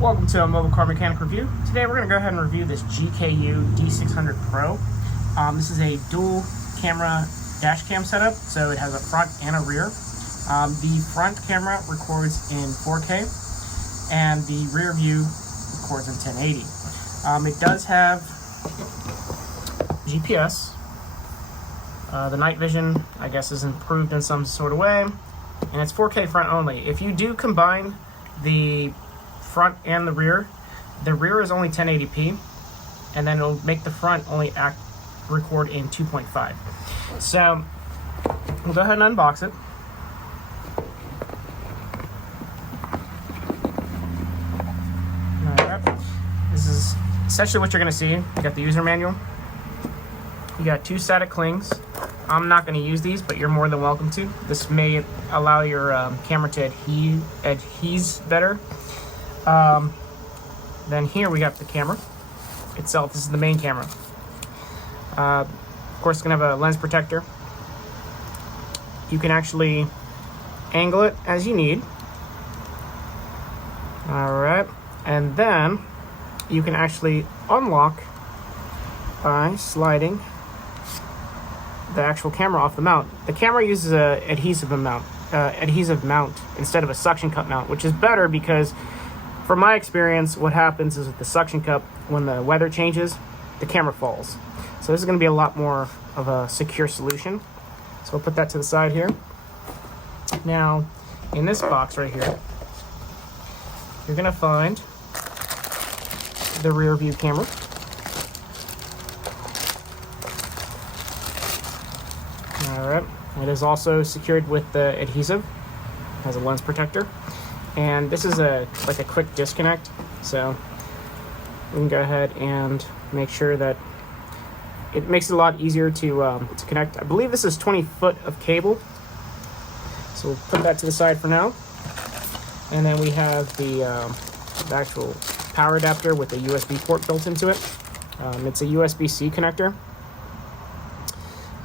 Welcome to a mobile car mechanic review. Today we're going to go ahead and review this GKU D600 Pro. This is a dual camera dash cam setup, so it has a front and a rear. The front camera records in 4K and the rear view records in 1080. It does have GPS. The night vision, I guess, is improved in some sort of way, and it's 4K front only. If you do combine the front and the rear is only 1080p, and then it'll make the front only record in 2.5. So we'll go ahead and unbox it. Alright, this is essentially what you're going to see. You got the user manual. You got two static clings. I'm not going to use these, but you're more than welcome to. This may allow your camera to adhere better. Then here we got the camera itself. This is the main camera. Of course, it's going to have a lens protector. You can actually angle it as you need. Alright, and then you can actually unlock by sliding the actual camera off the mount. The camera uses a adhesive mount instead of a suction cup mount, which is better because from my experience, what happens is with the suction cup, when the weather changes, the camera falls. So this is going to be a lot more of a secure solution. So we'll put that to the side here. Now, in this box right here, you're going to find the rear view camera. Alright, it is also secured with the adhesive. It has a lens protector. And this is like a quick disconnect, so we can go ahead and make sure that it makes it a lot easier to connect. I believe this is 20 foot of cable, so we'll put that to the side for now. And then we have the actual power adapter with a USB port built into it. It's a USB-C connector.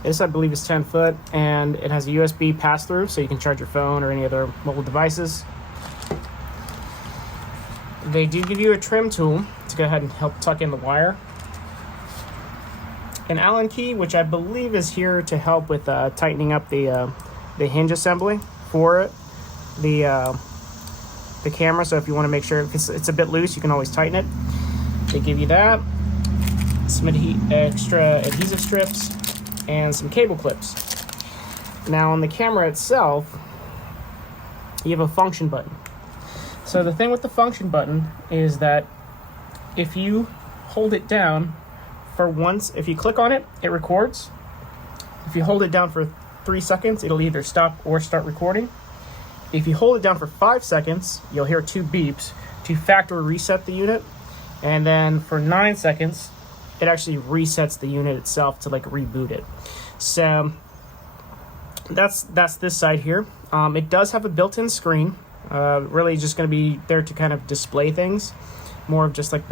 This, I believe, is 10 foot, and it has a USB pass-through, so you can charge your phone or any other mobile devices. They do give you a trim tool to go ahead and help tuck in the wire. An Allen key, which I believe is here to help with tightening up the hinge assembly for the camera. So if you want to make sure if it's a bit loose, you can always tighten it. They give you that, some extra adhesive strips, and some cable clips. Now on the camera itself, you have a function button. So the thing with the function button is that if you hold it down for once, if you click on it, it records. If you hold it down for 3 seconds, it'll either stop or start recording. If you hold it down for 5 seconds, you'll hear 2 beeps to factory reset the unit. And then for 9 seconds, it actually resets the unit itself to like reboot it. So that's this side here. It does have a built-in screen. Really just going to be there to kind of display things, more of just like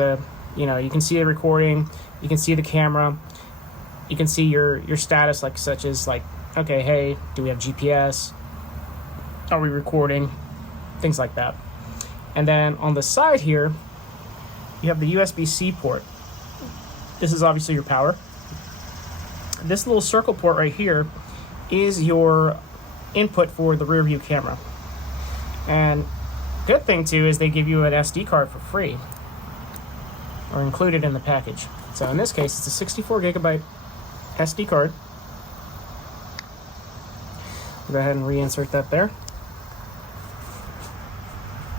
you can see the recording, you can see the camera, you can see your status, like such as like, okay, hey, do we have GPS, are we recording, things like that. And then on the side here, you have the USB-C port. This is obviously your power. This little circle port right here is your input for the rear view camera. And good thing too is they give you an SD card for free, or included in the package. So in this case, it's a 64 gigabyte SD card. Go ahead and reinsert that there.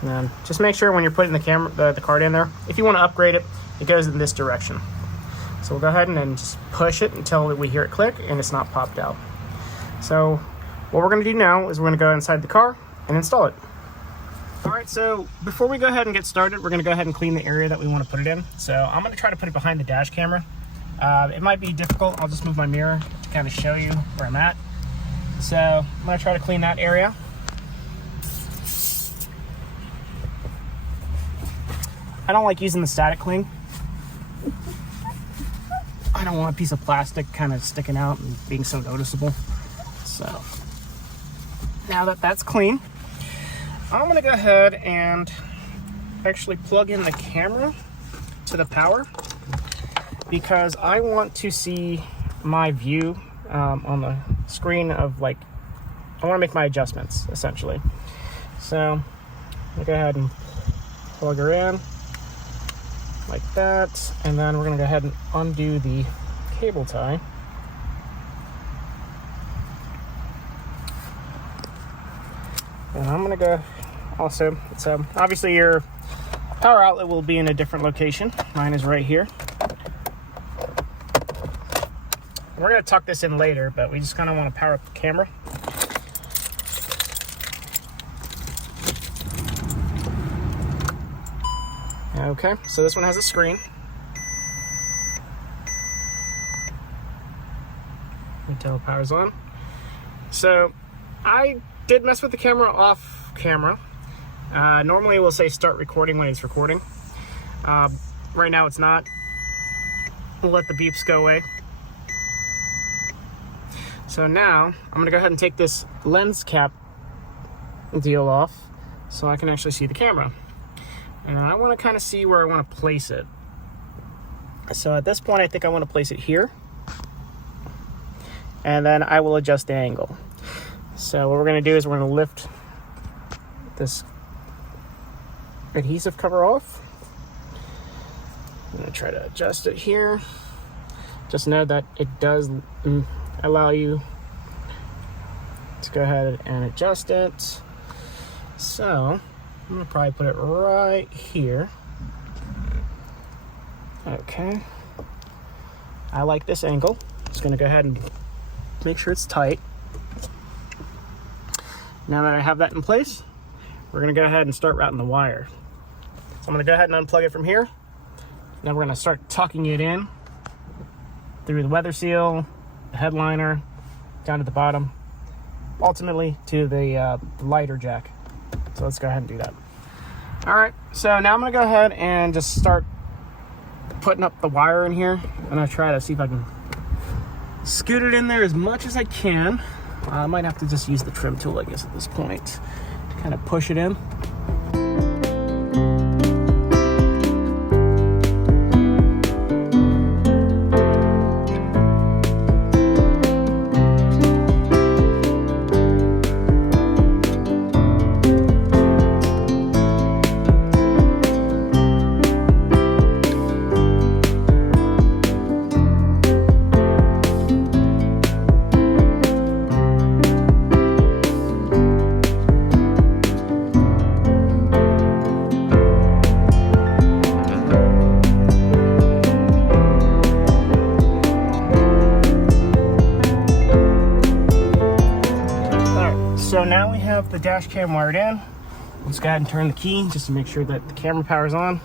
And then just make sure when you're putting the card in there, if you want to upgrade it, it goes in this direction. So we'll go ahead and then just push it until we hear it click and it's not popped out. So what we're going to do now is we're going to go inside the car and install it. Alright, so before we go ahead and get started, we're going to go ahead and clean the area that we want to put it in. So I'm going to try to put it behind the dash camera. It might be difficult. I'll just move my mirror to kind of show you where I'm at. So I'm going to try to clean that area. I don't like using the static cling. I don't want a piece of plastic kind of sticking out and being so noticeable. So now that that's clean, I'm going to go ahead and actually plug in the camera to the power because I want to see my view on the screen of, like, I want to make my adjustments essentially. So I'll go ahead and plug her in like that, and then we're going to go ahead and undo the cable tie. And I'm going to go also, so obviously your power outlet will be in a different location. Mine is right here. We're going to tuck this in later, but we just kind of want to power up the camera. Okay, so this one has a screen. Until it powers on. So I did mess with the camera off camera. Normally we'll say start recording when it's recording. Right now it's not. We'll let the beeps go away. So now I'm gonna go ahead and take this lens cap deal off so I can actually see the camera. And I want to kind of see where I want to place it. So at this point I think I want to place it here. And then I will adjust the angle. So what we're going to do is we're going to lift this adhesive cover off. I'm going to try to adjust it here. Just know that it does allow you to go ahead and adjust it. So I'm going to probably put it right here. Okay. I like this angle. Just going to go ahead and make sure it's tight. Now that I have that in place, we're going to go ahead and start routing the wire. So I'm going to go ahead and unplug it from here. Then we're going to start tucking it in through the weather seal, the headliner, down to the bottom, ultimately to the lighter jack. So let's go ahead and do that. All right, so now I'm going to go ahead and just start putting up the wire in here. I'm going to try to see if I can scoot it in there as much as I can. I might have to just use the trim tool, I guess, at this point to kind of push it in. So now we have the dash cam wired in. Let's go ahead and turn the key just to make sure that the camera power's on.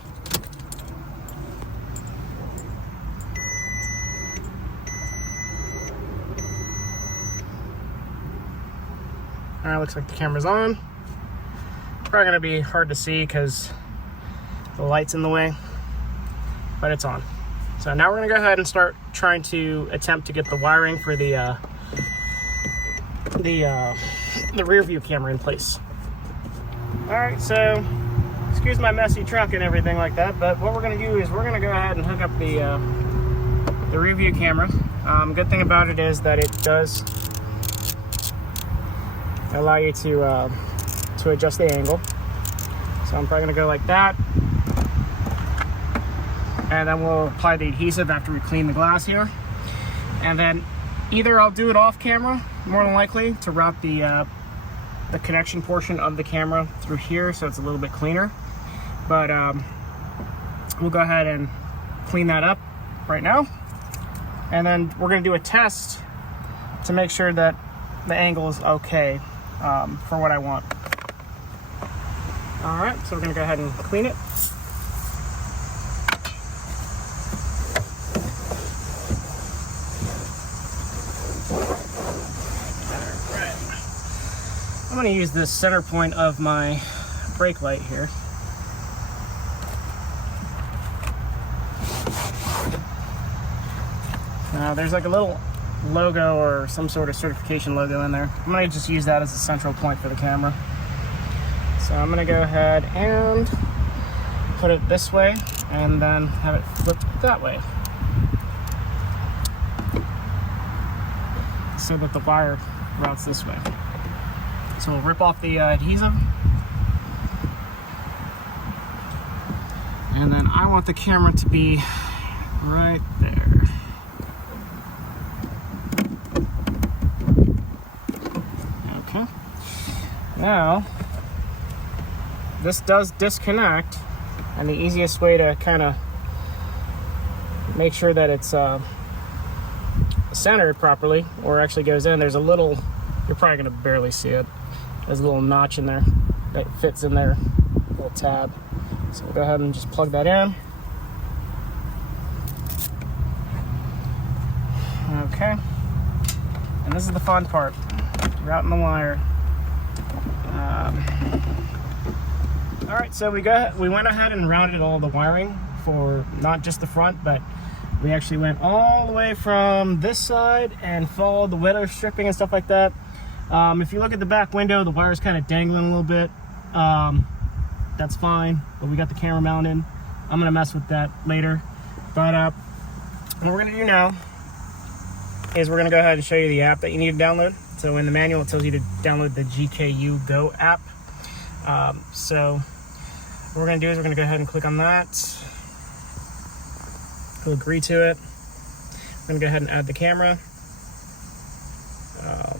All right, looks like the camera's on. Probably gonna be hard to see because the light's in the way, but it's on. So now we're gonna go ahead and start trying to attempt to get the wiring for the rear view camera in place. All right, so excuse my messy truck and everything like that, but what we're gonna do is we're gonna go ahead and hook up the rear view camera. Good thing about it is that it does allow you to adjust the angle. So I'm probably gonna go like that, and then we'll apply the adhesive after we clean the glass here. And then either I'll do it off camera, more than likely, to route the connection portion of the camera through here so it's a little bit cleaner. But we'll go ahead and clean that up right now. And then we're gonna do a test to make sure that the angle is okay for what I want. All right, so we're gonna go ahead and clean it. I'm going to use this center point of my brake light here. Now there's like a little logo or some sort of certification logo in there. I'm going to just use that as a central point for the camera. So I'm going to go ahead and put it this way and then have it flipped that way, so that the wire routes this way. So we'll rip off the adhesive, and then I want the camera to be right there. Okay. Now, this does disconnect, and the easiest way to kind of make sure that it's centered properly, or actually goes in, there's a little, you're probably going to barely see it, there's a little notch in there that fits in there, little tab. So we'll go ahead and just plug that in. Okay, and this is the fun part, routing the wire. All right, so we went ahead and routed all the wiring for not just the front, but we actually went all the way from this side and followed the weather stripping and stuff like that. If you look at the back window, the wire's kind of dangling a little bit. That's fine, but we got the camera mounted. I'm gonna mess with that later. But what we're gonna do now is we're gonna go ahead and show you the app that you need to download. So in the manual, it tells you to download the GKU Go app. So what we're going to do is we're going to go ahead and click on that. We'll agree to it. I'm going to go ahead and add the camera.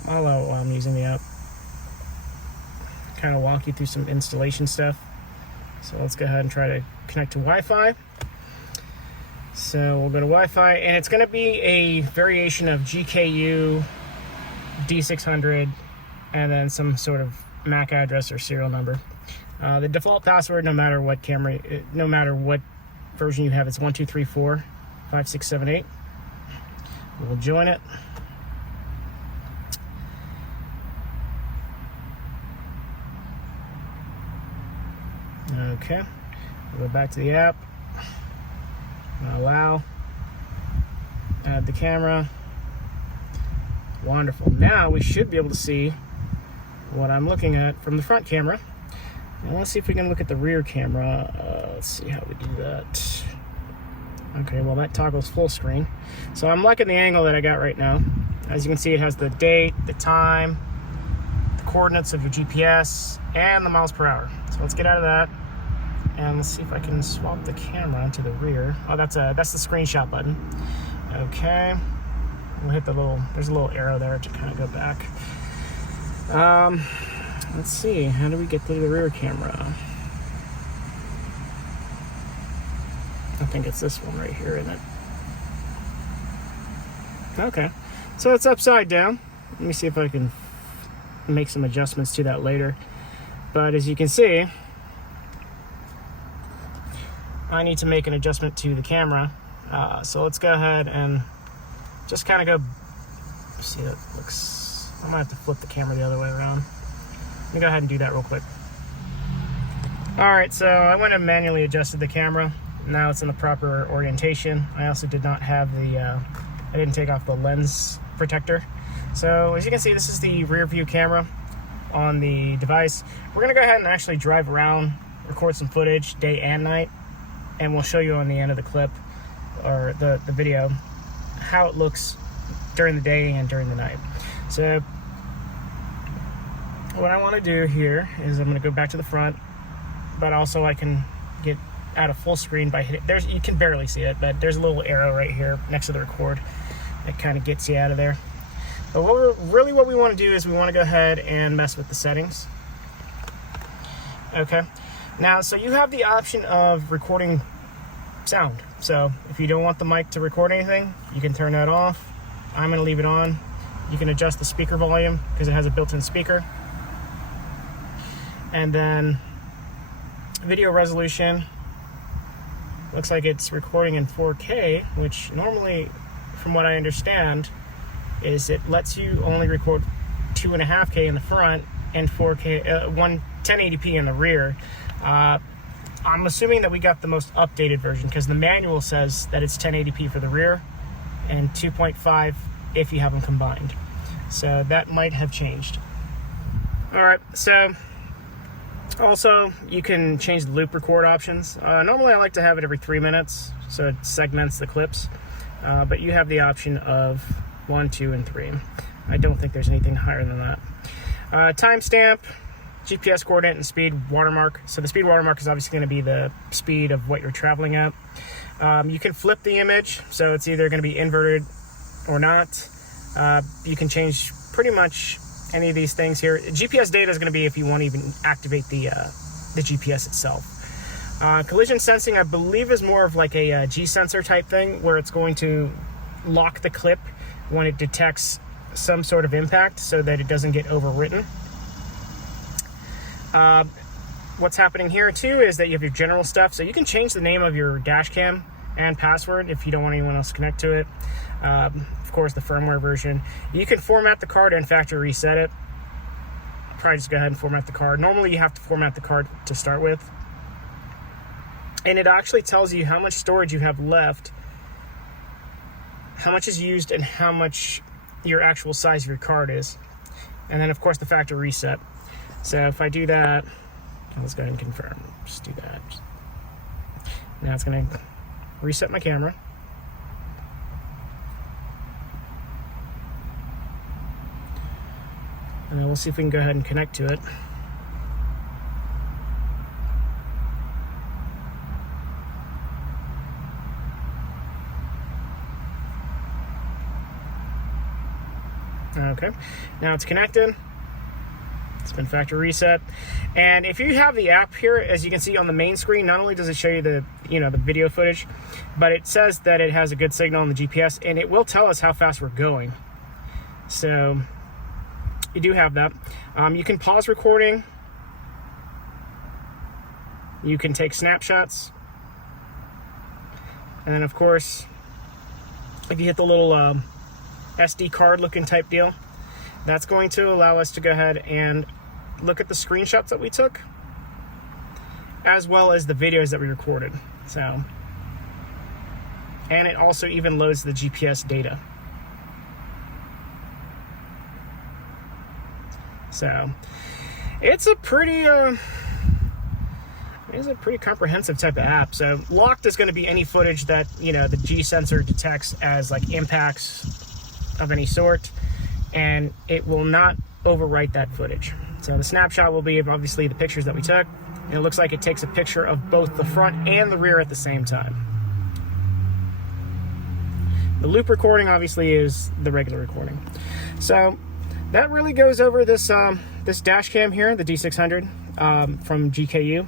I'll allow it while I'm using the app. Kind of walk you through some installation stuff. So let's go ahead and try to connect to Wi-Fi. So we'll go to Wi-Fi, and it's going to be a variation of GKU D600 and then some sort of MAC address or serial number. The default password, no matter what camera, no matter what version you have, it's 1234 5678. We'll join it. Okay, we'll go back to the app. Allow. Add the camera. Wonderful. Now we should be able to see what I'm looking at from the front camera. Now let's see if we can look at the rear camera. Let's see how we do that. Okay, well that toggles full screen. So I'm liking the angle that I got right now. As you can see, it has the date, the time, the coordinates of your GPS, and the miles per hour. So let's get out of that, and let's see if I can swap the camera to the rear. Oh, that's the screenshot button. Okay, we'll hit the little, there's a little arrow there to kind of go back. Let's see, how do we get to the rear camera? I think it's this one right here, isn't it? Okay, so it's upside down. Let me see if I can make some adjustments to that later. But as you can see, I need to make an adjustment to the camera. So let's go ahead and just kind of go, see, that looks, I'm gonna have to flip the camera the other way around. Let me go ahead and do that real quick. All right, so I went and manually adjusted the camera. Now it's in the proper orientation. I also did not have the, I didn't take off the lens protector. So as you can see, this is the rear view camera on the device. We're gonna go ahead and actually drive around, record some footage, day and night, and we'll show you on the end of the clip, or the video, how it looks during the day and during the night. So what I want to do here is I'm going to go back to the front, but also I can get out of full screen by hitting, you can barely see it, but there's a little arrow right here next to the record that kind of gets you out of there. But what we want to do is we want to go ahead and mess with the settings. Okay, now so you have the option of recording sound. So if you don't want the mic to record anything, you can turn that off. I'm going to leave it on. You can adjust the speaker volume because it has a built-in speaker. And then video resolution, looks like it's recording in 4K, which normally, from what I understand, is it lets you only record 2.5K in the front and 4K, 1080p in the rear. I'm assuming that we got the most updated version because the manual says that it's 1080p for the rear and 2.5 if you have them combined. So that might have changed. All right, so Also, you can change the loop record options. Normally I like to have it every 3 minutes, so it segments the clips, but you have the option of 1, 2, and 3. I don't think there's anything higher than that. Timestamp, GPS coordinate, and speed watermark. So the speed watermark is obviously going to be the speed of what you're traveling at. You can flip the image, so it's either going to be inverted or not. You can change pretty much any of these things here. GPS data is going to be if you want to even activate the GPS itself. Collision sensing, I believe, is more of like a G sensor type thing, where it's going to lock the clip when it detects some sort of impact so that it doesn't get overwritten. What's happening here too is that you have your general stuff, so you can change the name of your dash cam and password if you don't want anyone else to connect to it. Of course, the firmware version. You can format the card and factory reset it. Probably just go ahead and format the card. Normally you have to format the card to start with. And it actually tells you how much storage you have left, how much is used, and how much your actual size of your card is. And then of course the factory reset. So if I do that, let's go ahead and confirm. Just do that. Now it's going to reset my camera. And then we'll see if we can go ahead and connect to it. Okay, now it's connected. It's been factory reset. And if you have the app here, as you can see on the main screen, not only does it show you the video footage, but it says that it has a good signal on the GPS, and it will tell us how fast we're going. So you do have that. You can pause recording. You can take snapshots. And then of course, if you hit the little SD card looking type deal, that's going to allow us to go ahead and look at the screenshots that we took, as well as the videos that we recorded. So, and it also even loads the GPS data. So it's a pretty comprehensive type of app. So locked is going to be any footage that the G sensor detects as like impacts of any sort, and it will not overwrite that footage. So the snapshot will be of obviously the pictures that we took, and it looks like it takes a picture of both the front and the rear at the same time. The loop recording obviously is the regular recording. So that really goes over this this dash cam here, the D600 from GKU.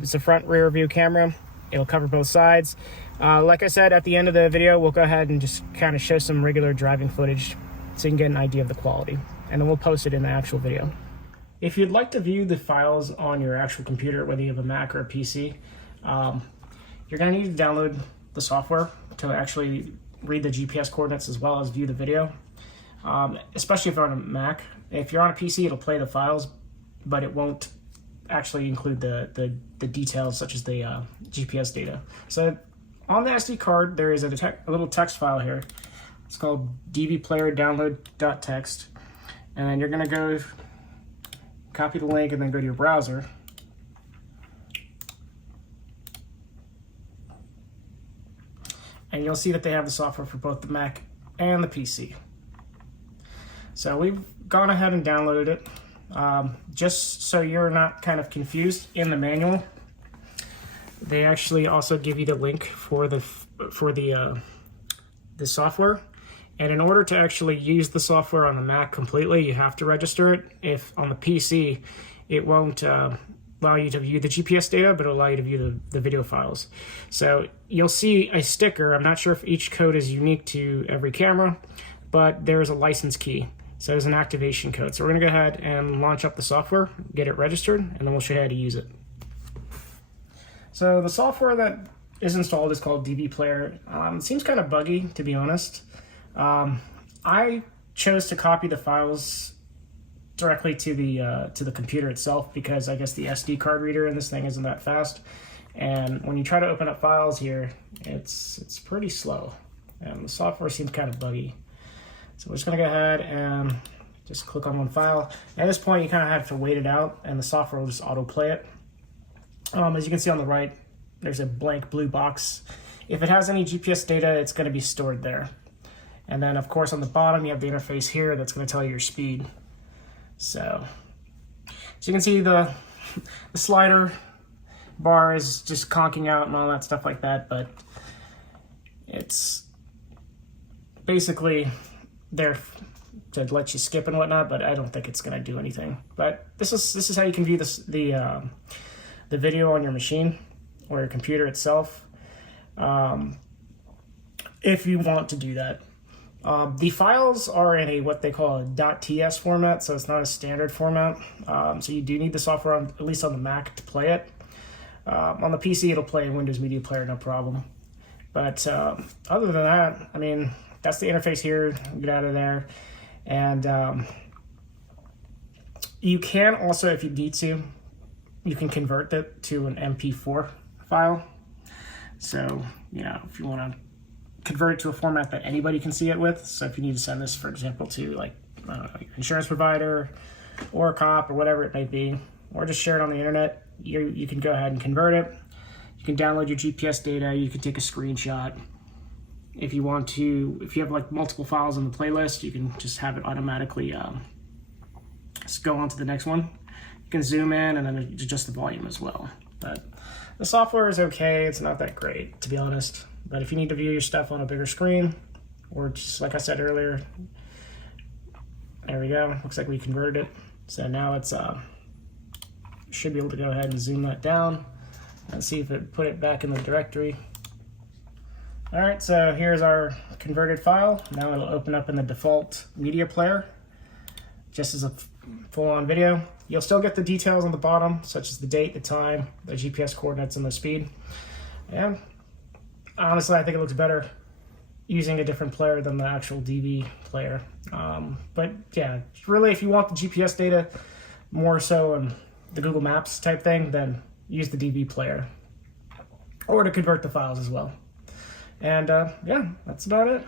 It's a front rear view camera. It'll cover both sides. Like I said, at the end of the video, we'll go ahead and just kind of show some regular driving footage so you can get an idea of the quality. And then we'll post it in the actual video. If you'd like to view the files on your actual computer, whether you have a Mac or a PC, you're going to need to download the software to actually read the GPS coordinates as well as view the video. Especially if you're on a Mac. If you're on a PC, it'll play the files, but it won't actually include the details such as the GPS data. So on the SD card, there is a little text file here. It's called dvplayer_download.txt, and then you're going to go copy the link and then go to your browser. And you'll see that they have the software for both the Mac and the PC. So we've gone ahead and downloaded it. Just so you're not kind of confused, in the manual, they actually also give you the link for the software. And in order to actually use the software on the Mac completely, you have to register it. If on the PC, it won't allow you to view the GPS data, but it'll allow you to view the video files. So you'll see a sticker. I'm not sure if each code is unique to every camera, but there's a license key. So there's an activation code. So we're gonna go ahead and launch up the software, get it registered, and then we'll show you how to use it. So the software that is installed is called DV Player. It seems kind of buggy, to be honest. I chose to copy the files directly to the computer itself because I guess the SD card reader in this thing isn't that fast. And when you try to open up files here, it's pretty slow. And the software seems kind of buggy. So we're just gonna go ahead and Just click on one file. At this point, you kind of have to wait it out, and the software will just autoplay it. As you can see on the right, there's a blank blue box. If it has any GPS data, it's going to be stored there. And then, of course, on the bottom, you have the interface here that's going to tell you your speed. So you can see the slider bar is just conking out and all that stuff like that, but it's basically there to let you skip and whatnot, but I don't think it's going to do anything. But this is how you can view the video on your machine or your computer itself, if you want to do that. The files are in what they call a .ts format, so it's not a standard format. So you do need the software, at least on the Mac, to play it. On the PC, it'll play in Windows Media Player, no problem. But other than that, I mean, that's the interface here. Get out of there. And you can also, if you need to, you can convert it to an MP4 file. So, you know, if you want to convert it to a format that anybody can see it with. So if you need to send this, for example, to like your insurance provider or a cop or whatever it may be, or just share it on the internet, you can go ahead and convert it. You can download your GPS data. You can take a screenshot. If you want to, if you have like multiple files in the playlist, you can just have it automatically just go on to the next one. You can zoom in and then adjust the volume as well. But the software is okay. It's not that great, to be honest. But if you need to view your stuff on a bigger screen, or just like I said earlier, there we go. Looks like we converted it. So now it's should be able to go ahead and zoom that down and see if it put it back in the directory. All right, so here's our converted file. Now it'll open up in the default media player, just as a full-on video. You'll still get the details on the bottom, such as the date, the time, the GPS coordinates, and the speed. And honestly, I think it looks better using a different player than the actual DV player. But yeah, really, if you want the GPS data more so in the Google Maps type thing, then use the DV player, or to convert the files as well. And yeah, that's about it.